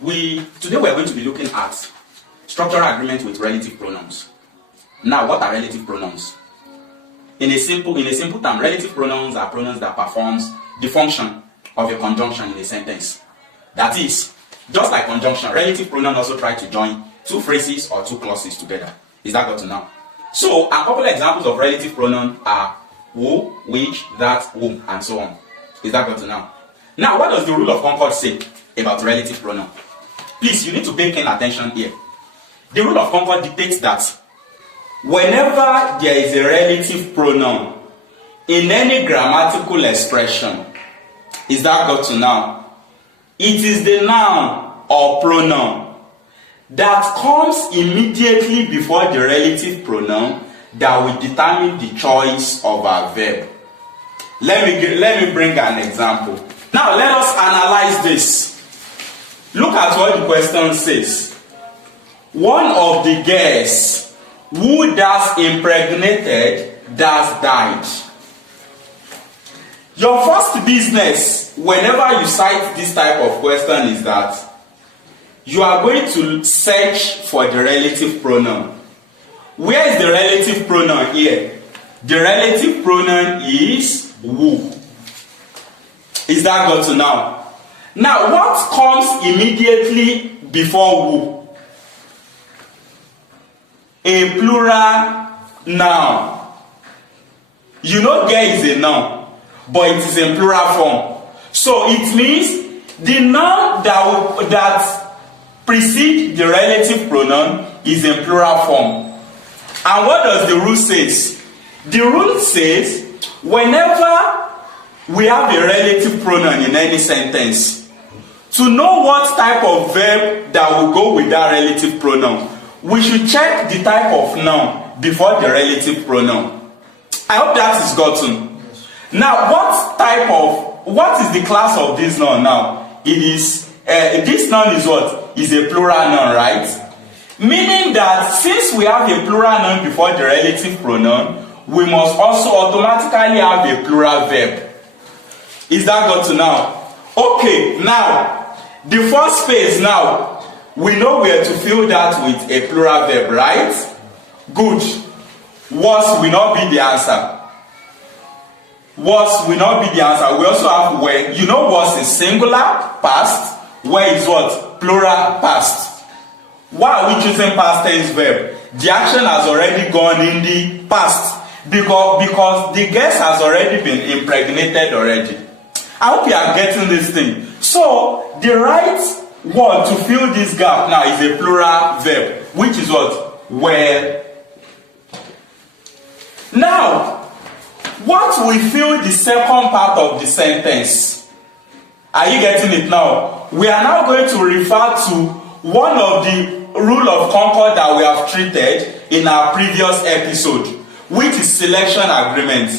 Today we're going to be looking at structural agreement with relative pronouns. Now, what are relative pronouns? In a simple term, relative pronouns are pronouns that performs the function of a conjunction in a sentence. That is, just like conjunction, relative pronoun also try to join two phrases or two clauses together. Is that got to now? So, a couple of examples of relative pronoun are who, which, that, whom, and so on. Is that got to now? Now, what does the rule of Concord say about relative pronoun? Please, you need to pay keen attention here. The rule of Concord dictates that whenever there is a relative pronoun in any grammatical expression, is that got to now? It is the noun or pronoun that comes immediately before the relative pronoun that will determine the choice of our verb. Let me bring an example. Now let us analyze this. Look at what the question says. One of the girls who thus impregnated thus died. Your first business whenever you cite this type of question is that you are going to search for the relative pronoun. Where is the relative pronoun here? The relative pronoun is who. Is that got to now? Now, what comes immediately before who? A plural noun. You know girl is a noun, but it is in plural form. So it means the noun that precedes the relative pronoun is in plural form. And what does the rule say? The rule says whenever we have a relative pronoun in any sentence, to know what type of verb that will go with that relative pronoun, we should check the type of noun before the relative pronoun. I hope that is gotten. Now, what is the class of this noun now? It is, this noun is what? Is a plural noun, right? Meaning that since we have a plural noun before the relative pronoun, we must also automatically have a plural verb. Is that got to now? Okay, now, the first phase now, we know where to fill that with a plural verb, right? Good. Was will not be the answer. Was will not be the answer. We also have where. You know was is singular, past. Where is what? Plural, past. Why are we choosing past tense verb? The action has already gone in the past. Because the guest has already been impregnated already. I hope you are getting this thing. So, the right word to fill this gap now is a plural verb, which is what? Were. Now, what will fill the second part of the sentence? Are you getting it now? We are now going to refer to one of the rule of Concord that we have treated in our previous episode, which is selection agreement.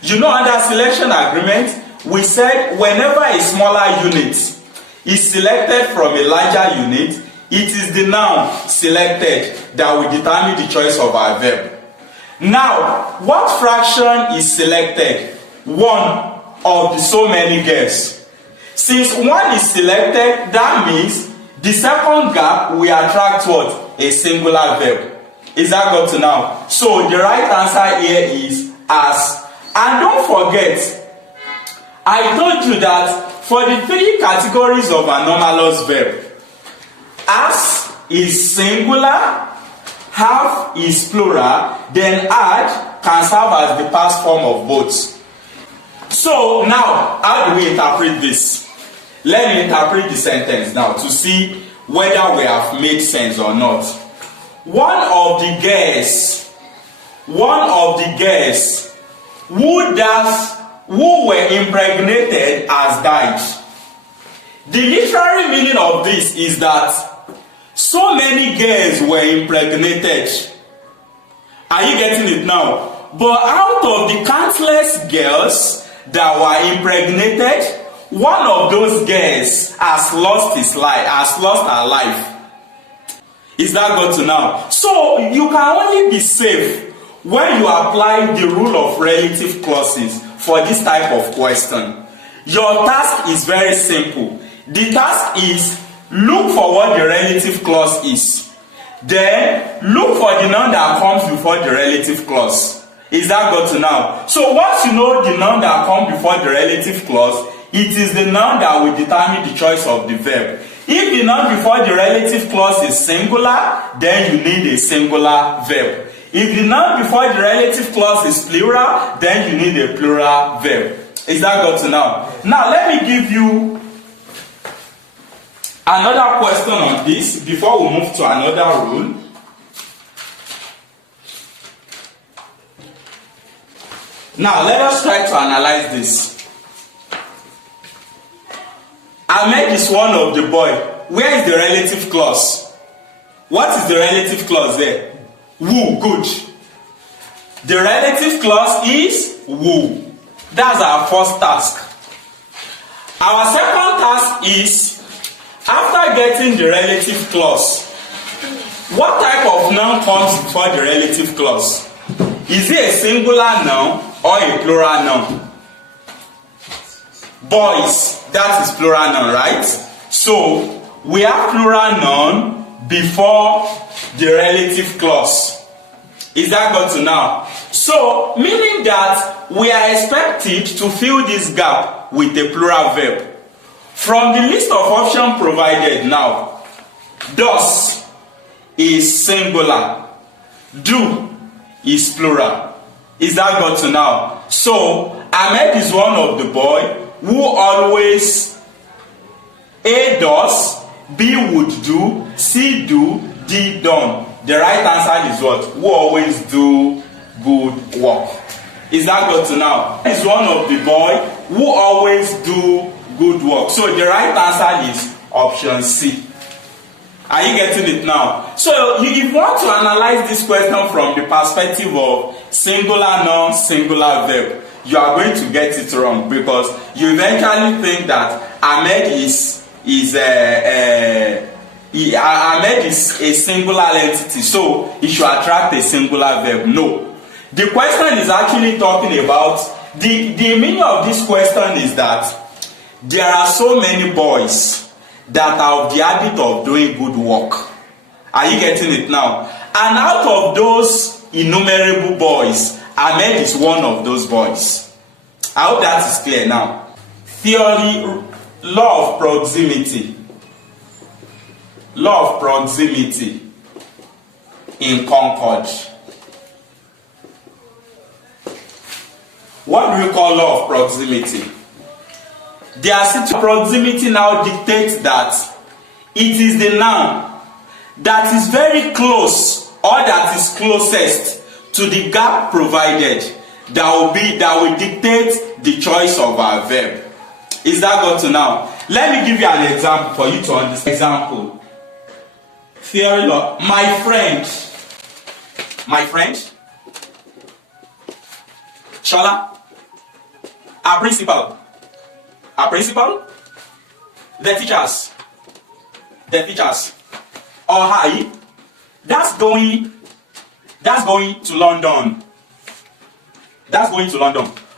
You know, under selection agreement, we said whenever a smaller unit is selected from a larger unit, it is the noun selected that will determine the choice of our verb. Now, what fraction is selected? One of the so many girls. Since one is selected, that means the second gap will attract what? A singular verb. Is that got to now? So the right answer here is as. And don't forget, I told you that for the three categories of anomalous verb, as is singular, have is plural, then add can serve as the past form of both. So now, how do we interpret this? Let me interpret the sentence now to see whether we have made sense or not. One of the girls who were impregnated has died. The literary meaning of this is that so many girls were impregnated. Are you getting it now? But out of the countless girls that were impregnated, one of those girls has lost her life. Is that got to now? So you can only be safe when you apply the rule of relative clauses for this type of question. Your task is very simple. The task is look for what the relative clause is. Then look for the noun that comes before the relative clause. Is that good to now? So once you know the noun that comes before the relative clause, it is the noun that will determine the choice of the verb. If the noun before the relative clause is singular, then you need a singular verb. If the noun before the relative clause is plural, then you need a plural verb. Is that good to now? Now let me give you another question on this before we move to another rule. Now let us try to analyze this. Ahmed is one of the boy. Where is the relative clause? What is the relative clause there? Who. Good. The relative clause is who. That's our first task. Our second task is, after getting the relative clause, what type of noun comes before the relative clause? Is it a singular noun or a plural noun? Boys, that is plural noun, right? So we have plural noun before the relative clause. Is that good to now? So meaning that we are expected to fill this gap with a plural verb. From the list of options provided now, does is singular, do is plural. Is that good to now? So Ahmed is one of the boy who always A does, B would do, C do, D done. The right answer is what? Who always do good work. Is that good to now? Is one of the boy who always do good work. So the right answer is option C. Are you getting it now? So if you want to analyze this question from the perspective of singular noun, singular verb, you are going to get it wrong, because you eventually think that Ahmed is a singular entity, so it should attract a singular verb. No. The question is actually talking about, the meaning of this question is that there are so many boys that are of the habit of doing good work. Are you getting it now? And out of those innumerable boys, Ahmed is one of those boys. I hope that is clear now. Theory, law of proximity. Law of proximity in Concord. What do we call law of proximity? The situation of proximity now dictates that it is the noun that is very close or that is closest to the gap provided that will dictate the choice of our verb. Is that good to now? Let me give you an example for you to understand. Example. Theory law. My friend, Shola, our principal, the teachers, or hi, that's going to London.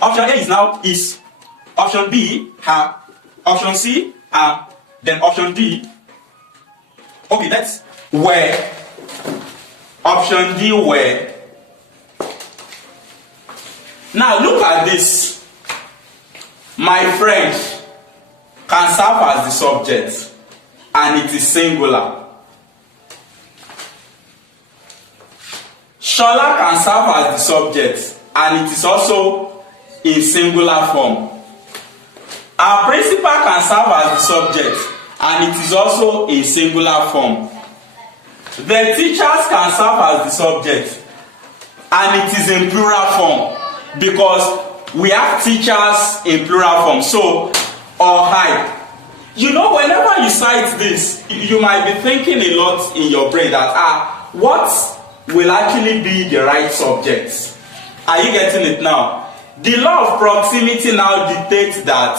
Option A is now is, option B her, option C her, then option D. Okay, that's where. Option D where. Now look at this. My friend can serve as the subject and it is singular. Shola can serve as the subject and it is also in singular form. Our principal can serve as the subject and it is also in singular form. The teachers can serve as the subject and it is in plural form, because we have teachers in plural form. So, or hi. You know, whenever you cite this, you might be thinking a lot in your brain that what will actually be the right subject? Are you getting it now? The law of proximity now dictates that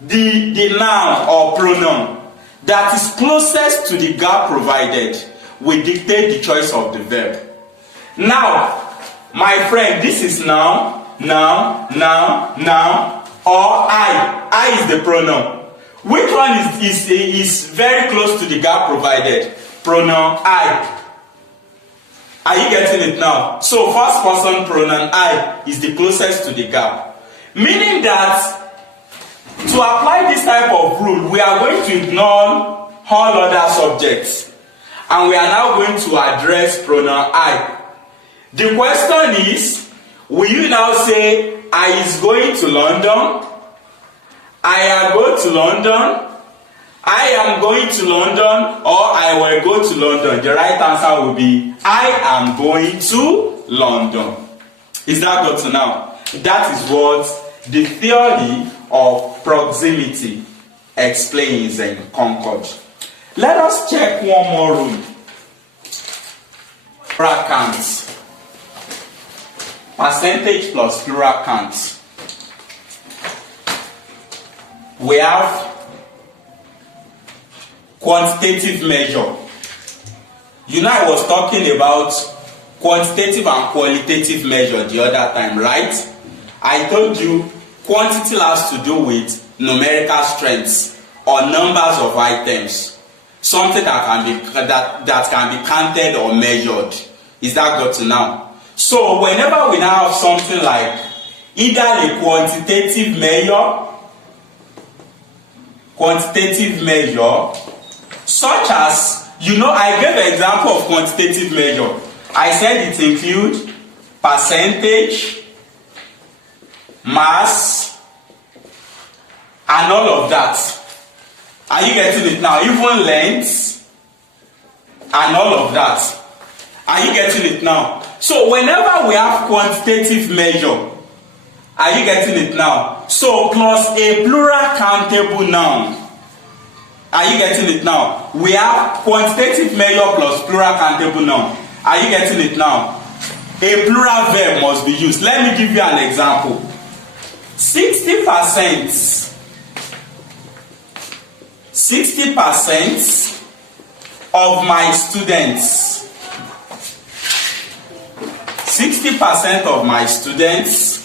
the noun or pronoun that is closest to the gap provided will dictate the choice of the verb. Now, my friend, this is noun, or I. I is the pronoun. Which one is very close to the gap provided? Pronoun I. Are you getting it now? So first person pronoun I is the closest to the gap. Meaning that to apply this type of rule, we are going to ignore all other subjects. And we are now going to address pronoun I. The question is, will you now say I is going to London? I am going to London. I am going to London, or I will go to London. The right answer will be I am going to London. Is that good to now? That is what the theory of proximity explains in Concord. Let us check one more rule. Plural count. Percentage plus plural count. We have quantitative measure. You know, I was talking about quantitative and qualitative measure the other time, right? I told you quantity has to do with numerical strengths or numbers of items, something that can be counted or measured. Is that got to now? So whenever we now have something like either a quantitative measure, such as, you know, I gave an example of quantitative measure. I said it includes percentage, mass, and all of that. Are you getting it now? Even length and all of that. Are you getting it now? So whenever we have quantitative measure, are you getting it now? So plus a plural countable noun. Are you getting it now? We have quantitative measure plus plural countable noun. Are you getting it now? A plural verb must be used. Let me give you an example. 60% of my students, 60% of my students,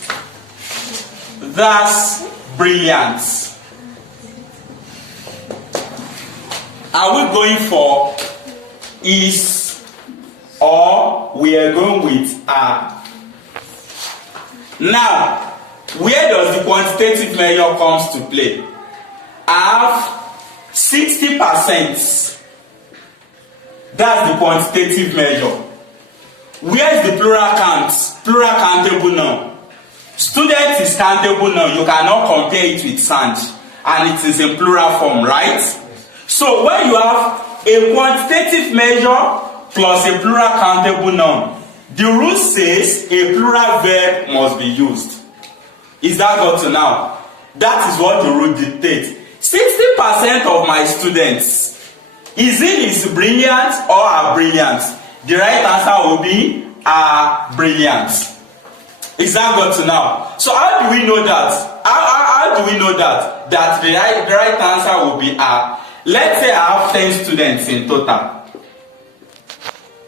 that's brilliant. Are we going for is or we are going with are? Now, where does the quantitative measure comes to play? I have 60%. That's the quantitative measure. Where is the plural count? Plural countable noun. Student is countable noun. You cannot compare it with sand. And it is in plural form, right? So when you have a quantitative measure plus a plural countable noun, the rule says a plural verb must be used. Is that got to now? That is what the rule dictates. 60% of my students, is brilliant or are brilliant? The right answer will be are brilliant. Is that got to now? So how do we know that? How do we know that the right answer will be are? Let's say I have 10 students in total.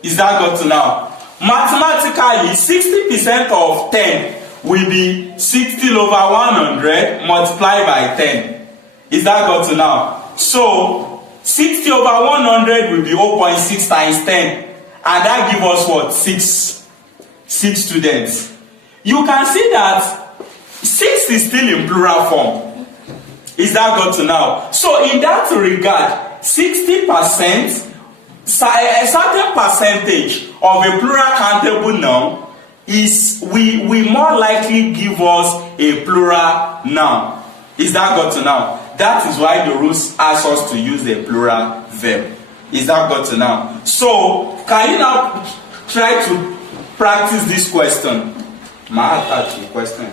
Is that got to now? Mathematically, 60% of 10 will be 60 over 100 multiplied by 10. Is that got to now? So 60 over 100 will be 0.6 times 10. And that gives us what? 6 students. You can see that 6 is still in plural form. Is that got to now? So in that regard, 60%, a certain percentage of a plural countable noun is we more likely give us a plural noun. Is that got to now? That is why the rules ask us to use a plural verb. Is that got to now? So can you now try to practice this question? My question.